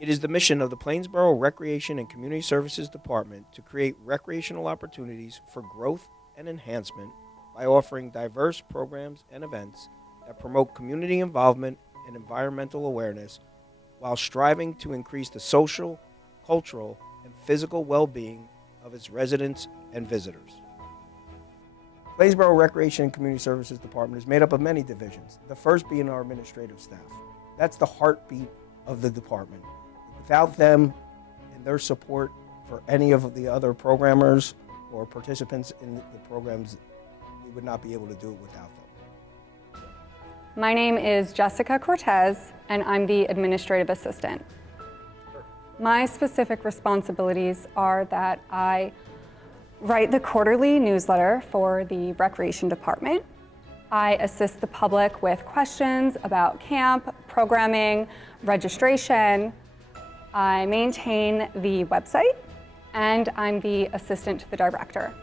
It is the mission of the Plainsboro Recreation and Community Services Department to create recreational opportunities for growth and enhancement by offering diverse programs and events that promote community involvement and environmental awareness while striving to increase the social, cultural, and physical well-being of its residents and visitors. Plainsboro Recreation and Community Services Department is made up of many divisions, the first being our administrative staff. That's the heartbeat of the department. Without them and their support for any of the other programmers or participants in the programs, we would not be able to do it without them. My name is Jessica Cortez, and I'm the administrative assistant. My specific responsibilities are that I write the quarterly newsletter for the recreation department. I assist the public with questions about camp, programming, registration. I maintain the website, and I'm the assistant to the director.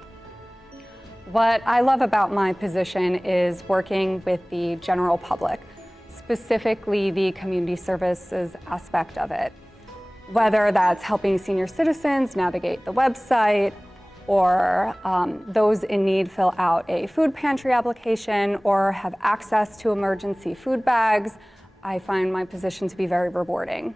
What I love about my position is working with the general public, specifically the community services aspect of it. Whether that's helping senior citizens navigate the website, or those in need fill out a food pantry application, or have access to emergency food bags, I find my position to be very rewarding.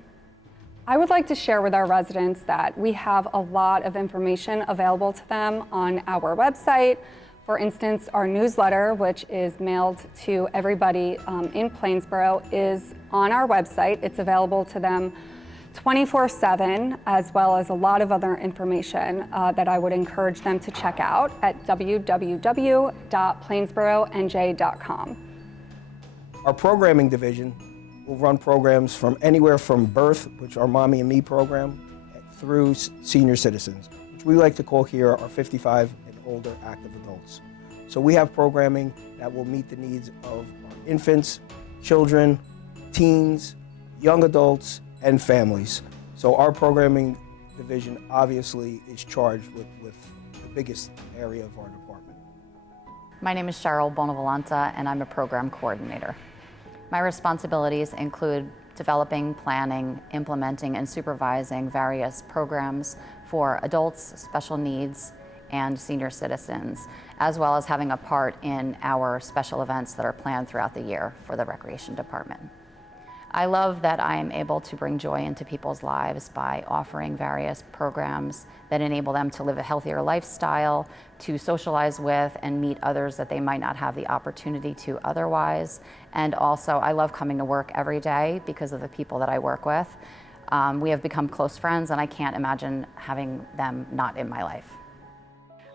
I would like to share with our residents that we have a lot of information available to them on our website. For instance, our newsletter, which is mailed to everybody in Plainsboro, is on our website. It's available to them 24/7, as well as a lot of other information that I would encourage them to check out at www.plainsboronj.com. Our programming division will run programs from anywhere from birth, which our Mommy and Me program, through senior citizens, which we like to call here our 55 and older active adults. So we have programming that will meet the needs of our infants, children, teens, young adults, and families. So our programming division obviously is charged with the biggest area of our department. My name is Cheryl Bonavolanta, and I'm a program coordinator. My responsibilities include developing, planning, implementing, and supervising various programs for adults, special needs, and senior citizens, as well as having a part in our special events that are planned throughout the year for the Recreation Department. I love that I am able to bring joy into people's lives by offering various programs that enable them to live a healthier lifestyle, to socialize with and meet others that they might not have the opportunity to otherwise. And also, I love coming to work every day because of the people that I work with. We have become close friends, and I can't imagine having them not in my life.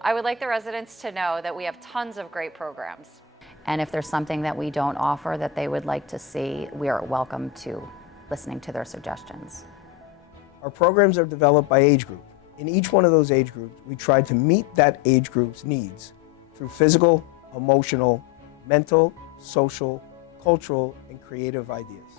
I would like the residents to know that we have tons of great programs. And if there's something that we don't offer that they would like to see, we are welcome to listening to their suggestions. Our programs are developed by age group. In each one of those age groups, we try to meet that age group's needs through physical, emotional, mental, social, cultural, and creative ideas.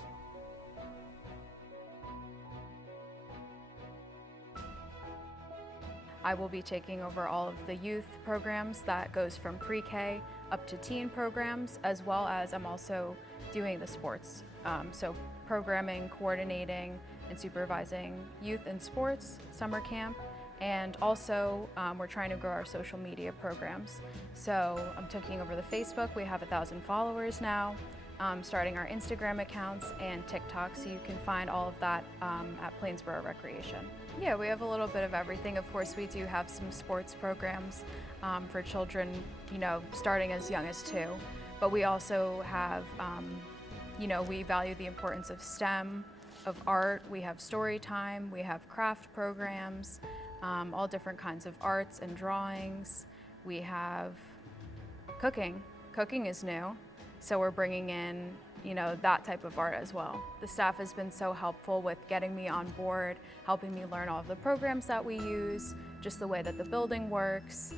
I will be taking over all of the youth programs that goes from pre-K up to teen programs, as well as I'm also doing the sports. So programming, coordinating, and supervising youth and sports, summer camp, and also we're trying to grow our social media programs. So I'm taking over the Facebook. We have 1,000 followers now. Starting our Instagram accounts and TikTok, so you can find all of that at Plainsboro Recreation. Yeah, we have a little bit of everything. Of course, we do have some sports programs for children, starting as young as 2. But we also have, we value the importance of STEM, of art. We have story time, we have craft programs, all different kinds of arts and drawings. We have cooking. Cooking is new. So we're bringing in, that type of art as well. The staff has been so helpful with getting me on board, helping me learn all of the programs that we use, just the way that the building works.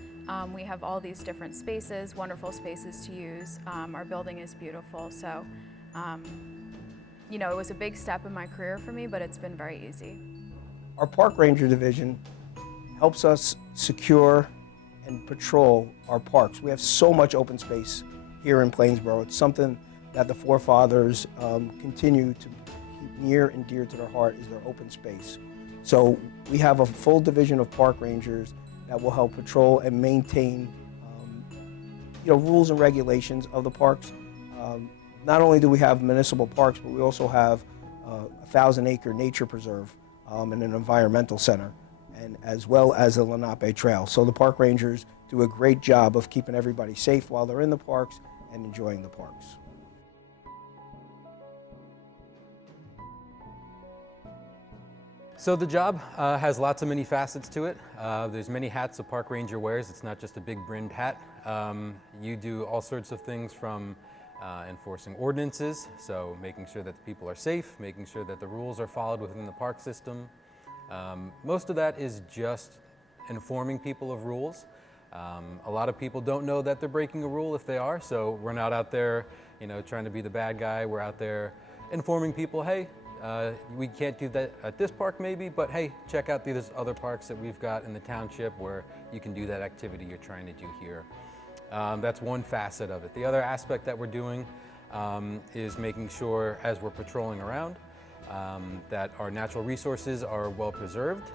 We have all these different spaces, wonderful spaces to use. Our building is beautiful. So, it was a big step in my career for me, but it's been very easy. Our Park Ranger division helps us secure and patrol our parks. We have so much open space here in Plainsboro. It's something that the forefathers continue to keep near and dear to their heart is their open space. So we have a full division of park rangers that will help patrol and maintain rules and regulations of the parks. Not only do we have municipal parks, but we also have a 1,000-acre nature preserve and an environmental center, and as well as the Lenape Trail. So the park rangers do a great job of keeping everybody safe while they're in the parks and enjoying the parks. So the job has lots of many facets to it. There's many hats a park ranger wears. It's not just a big brimmed hat. You do all sorts of things from enforcing ordinances, so making sure that the people are safe, making sure that the rules are followed within the park system. Most of that is just informing people of rules. A lot of people don't know that they're breaking a rule if they are, so we're not out there, trying to be the bad guy. We're out there informing people, hey, we can't do that at this park maybe, but hey, check out these other parks that we've got in the township where you can do that activity you're trying to do here. That's one facet of it. The other aspect that we're doing is making sure, as we're patrolling around, that our natural resources are well preserved.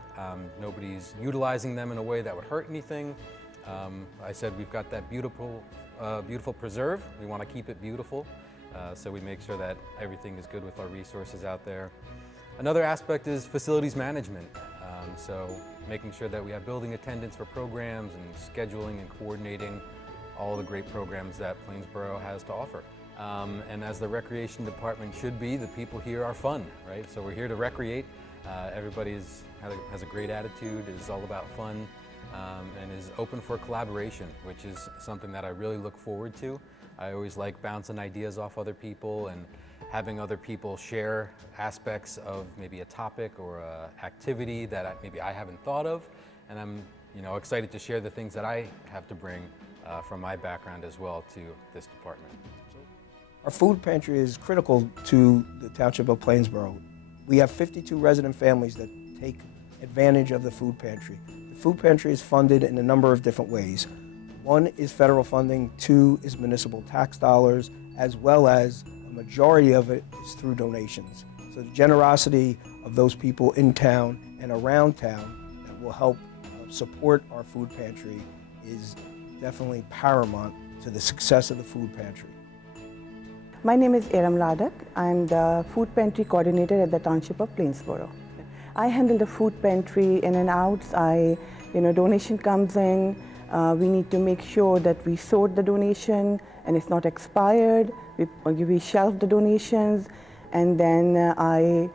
Nobody's utilizing them in a way that would hurt anything. I said we've got that beautiful preserve. We want to keep it beautiful. So we make sure that everything is good with our resources out there. Another aspect is facilities management. So making sure that we have building attendants for programs and scheduling and coordinating all the great programs that Plainsboro has to offer. And as the recreation department should be, the people here are fun, right? So we're here to recreate. Everybody has a great attitude, is all about fun, and is open for collaboration, which is something that I really look forward to. I always like bouncing ideas off other people and having other people share aspects of maybe a topic or an activity that maybe I haven't thought of. And I'm excited to share the things that I have to bring from my background as well to this department. Our food pantry is critical to the Township of Plainsboro. We have 52 resident families that take advantage of the food pantry. The food pantry is funded in a number of different ways. One is federal funding, two is municipal tax dollars, as well as a majority of it is through donations. So the generosity of those people in town and around town that will help support our food pantry is definitely paramount to the success of the food pantry. My name is Eram Ladak. I'm the food pantry coordinator at the Township of Plainsboro. I handle the food pantry in and outs. Donation comes in. We need to make sure that we sort the donation and it's not expired. We shelf the donations, and then I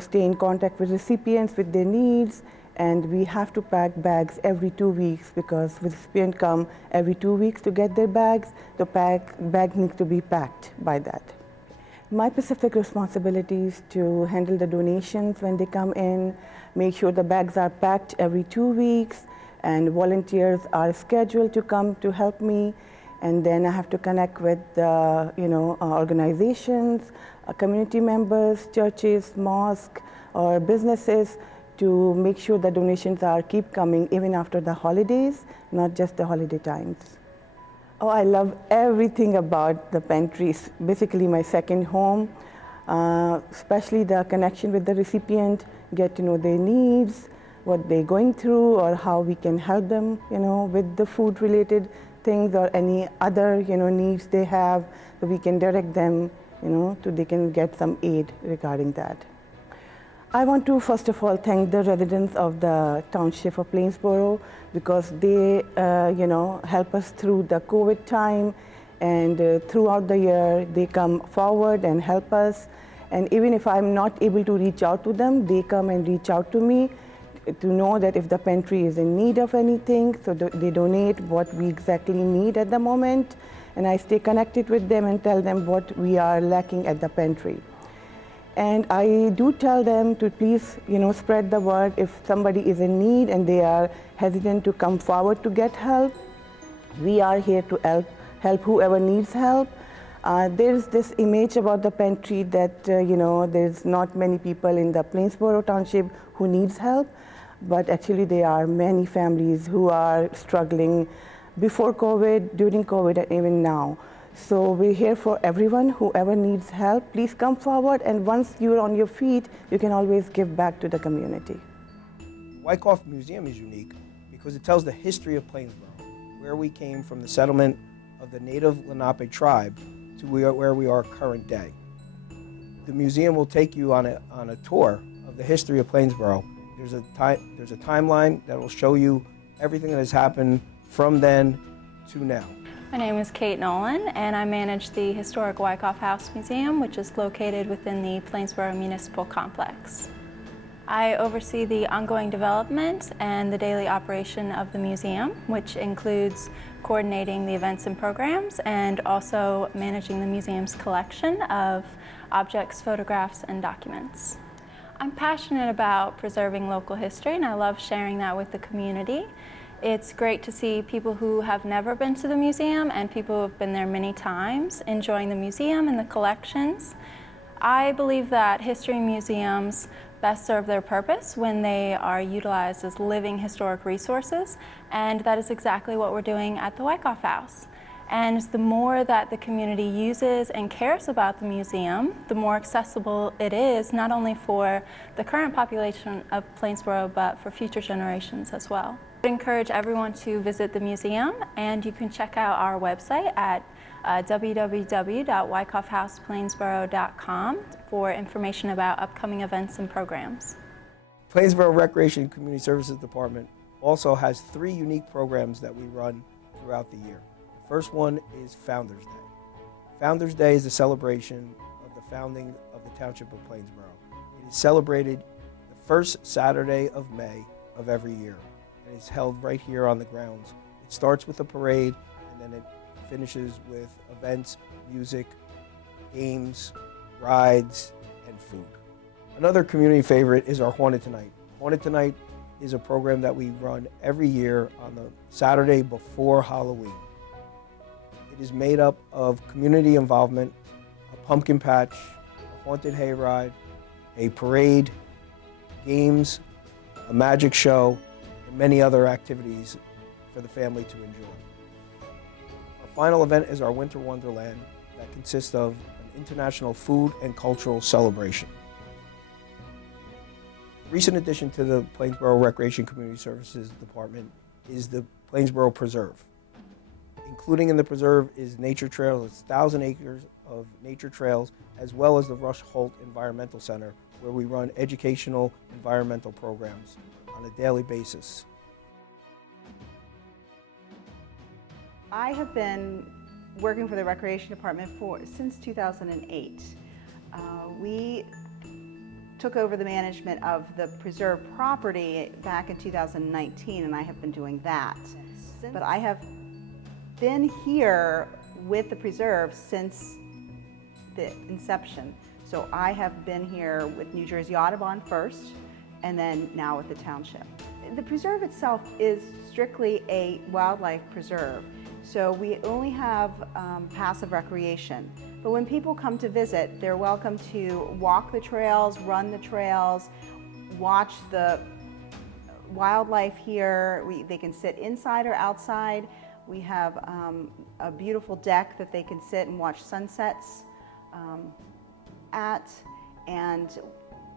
stay in contact with recipients with their needs, and we have to pack bags every 2 weeks because recipients come every 2 weeks to get their bags. The bag needs to be packed by that. My specific responsibility is to handle the donations when they come in, make sure the bags are packed every 2 weeks, and volunteers are scheduled to come to help me. And then I have to connect with organizations, community members, churches, mosques, or businesses to make sure the donations keep coming even after the holidays, not just the holiday times. Oh, I love everything about the pantry. It's basically my second home, especially the connection with the recipient, get to know their needs, what they're going through, or how we can help them, with the food-related things or any other, needs they have, so we can direct them, so they can get some aid regarding that. I want to first of all thank the residents of the Township of Plainsboro because they, help us through the COVID time, and throughout the year they come forward and help us. And even if I'm not able to reach out to them, they come and reach out to me to know that if the pantry is in need of anything, so they donate what we exactly need at the moment, and I stay connected with them and tell them what we are lacking at the pantry. And I do tell them to please, spread the word if somebody is in need and they are hesitant to come forward to get help. We are here to help whoever needs help. There's this image about the pantry that, there's not many people in the Plainsboro Township who needs help, but actually there are many families who are struggling before COVID, during COVID, and even now. So we're here for everyone, whoever needs help. Please come forward, and once you're on your feet, you can always give back to the community. Wyckoff Museum is unique because it tells the history of Plainsboro, where we came from the settlement of the native Lenape tribe to where we are current day. The museum will take you on a tour of the history of Plainsboro. There's a timeline that will show you everything that has happened from then to now. My name is Kate Nolan, and I manage the historic Wyckoff House Museum, which is located within the Plainsboro Municipal Complex. I oversee the ongoing development and the daily operation of the museum, which includes coordinating the events and programs and also managing the museum's collection of objects, photographs, and documents. I'm passionate about preserving local history, and I love sharing that with the community. It's great to see people who have never been to the museum and people who have been there many times enjoying the museum and the collections. I believe that history museums best serve their purpose when they are utilized as living historic resources, and that is exactly what we're doing at the Wyckoff House. And the more that the community uses and cares about the museum, the more accessible it is, not only for the current population of Plainsboro, but for future generations as well. I encourage everyone to visit the museum, and you can check out our website at www.wyckoffhouseplainsboro.com for information about upcoming events and programs. Plainsboro Recreation and Community Services Department also has 3 unique programs that we run throughout the year. The first one is Founders Day. Founders Day is a celebration of the founding of the Township of Plainsboro. It is celebrated the first Saturday of May of every year, and it's held right here on the grounds. It starts with a parade, and then it finishes with events, music, games, rides, and food. Another community favorite is our Haunted Tonight. Haunted Tonight is a program that we run every year on the Saturday before Halloween. It is made up of community involvement, a pumpkin patch, a haunted hayride, a parade, games, a magic show, and many other activities for the family to enjoy. Our final event is our Winter Wonderland that consists of an international food and cultural celebration. A recent addition to the Plainsboro Recreation Community Services Department is the Plainsboro Preserve. Including in the preserve is nature trails. It's 1,000 acres of nature trails, as well as the Rush Holt Environmental Center, where we run educational environmental programs on a daily basis. I have been working for the Recreation Department since 2008. We took over the management of the preserve property back in 2019, and I have been doing that. But I have been here with the preserve since the inception. So I have been here with New Jersey Audubon first, and then now with the Township. The preserve itself is strictly a wildlife preserve. So we only have passive recreation. But when people come to visit, they're welcome to walk the trails, run the trails, watch the wildlife here. They can sit inside or outside. We have a beautiful deck that they can sit and watch sunsets at. And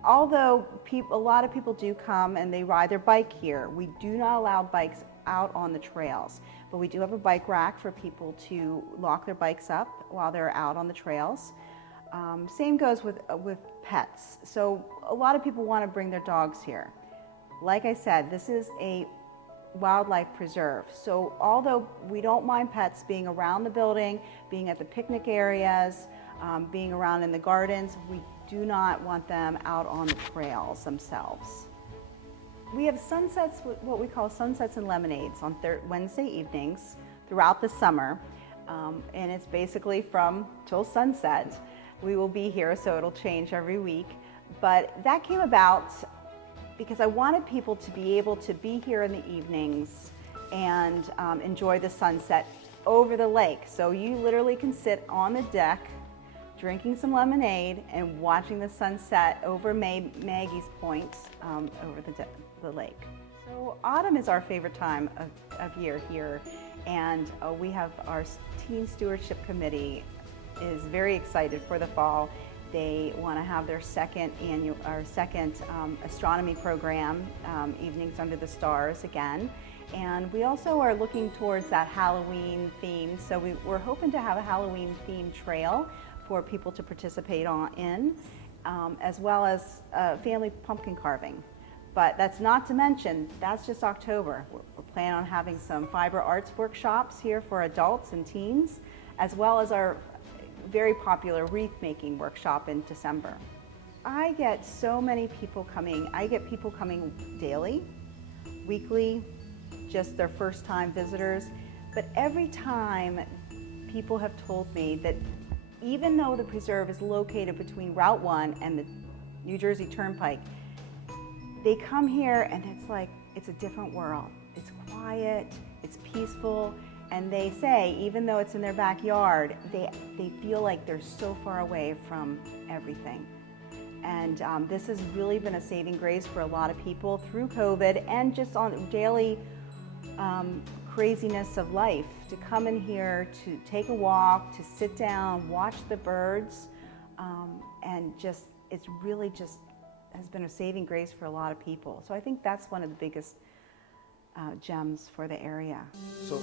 although a lot of people do come and they ride their bike here, we do not allow bikes out on the trails. But we do have a bike rack for people to lock their bikes up while they're out on the trails. Same goes with pets. So a lot of people want to bring their dogs here. Like I said, this is a wildlife preserve. So although we don't mind pets being around the building, being at the picnic areas, being around in the gardens, we do not want them out on the trails themselves. We have sunsets, what we call sunsets and lemonades on Wednesday evenings throughout the summer. And it's basically from till sunset. We will be here, so it'll change every week. But that came about because I wanted people to be able to be here in the evenings and enjoy the sunset over the lake. So you literally can sit on the deck drinking some lemonade and watching the sunset over Maggie's Point over the lake. So autumn is our favorite time of year here, and we have our Teen Stewardship Committee is very excited for the fall. They want to have their second astronomy program, Evenings Under the Stars again. And we also are looking towards that Halloween theme. So we're hoping to have a Halloween themed trail for people to participate in, as well as family pumpkin carving. But that's not to mention, that's just October. We're planning on having some fiber arts workshops here for adults and teens, as well as our very popular wreath making workshop in December. I get so many people coming. I get people coming daily, weekly, just their first time visitors. But every time people have told me that even though the preserve is located between Route 1 and the New Jersey Turnpike, they come here and it's like, it's a different world. It's quiet, it's peaceful, and they say, even though it's in their backyard, they feel like they're so far away from everything. And this has really been a saving grace for a lot of people through COVID and just on daily craziness of life, to come in here, to take a walk, to sit down, watch the birds, and just, it's really just has been a saving grace for a lot of people. So I think that's one of the biggest gems for the area. So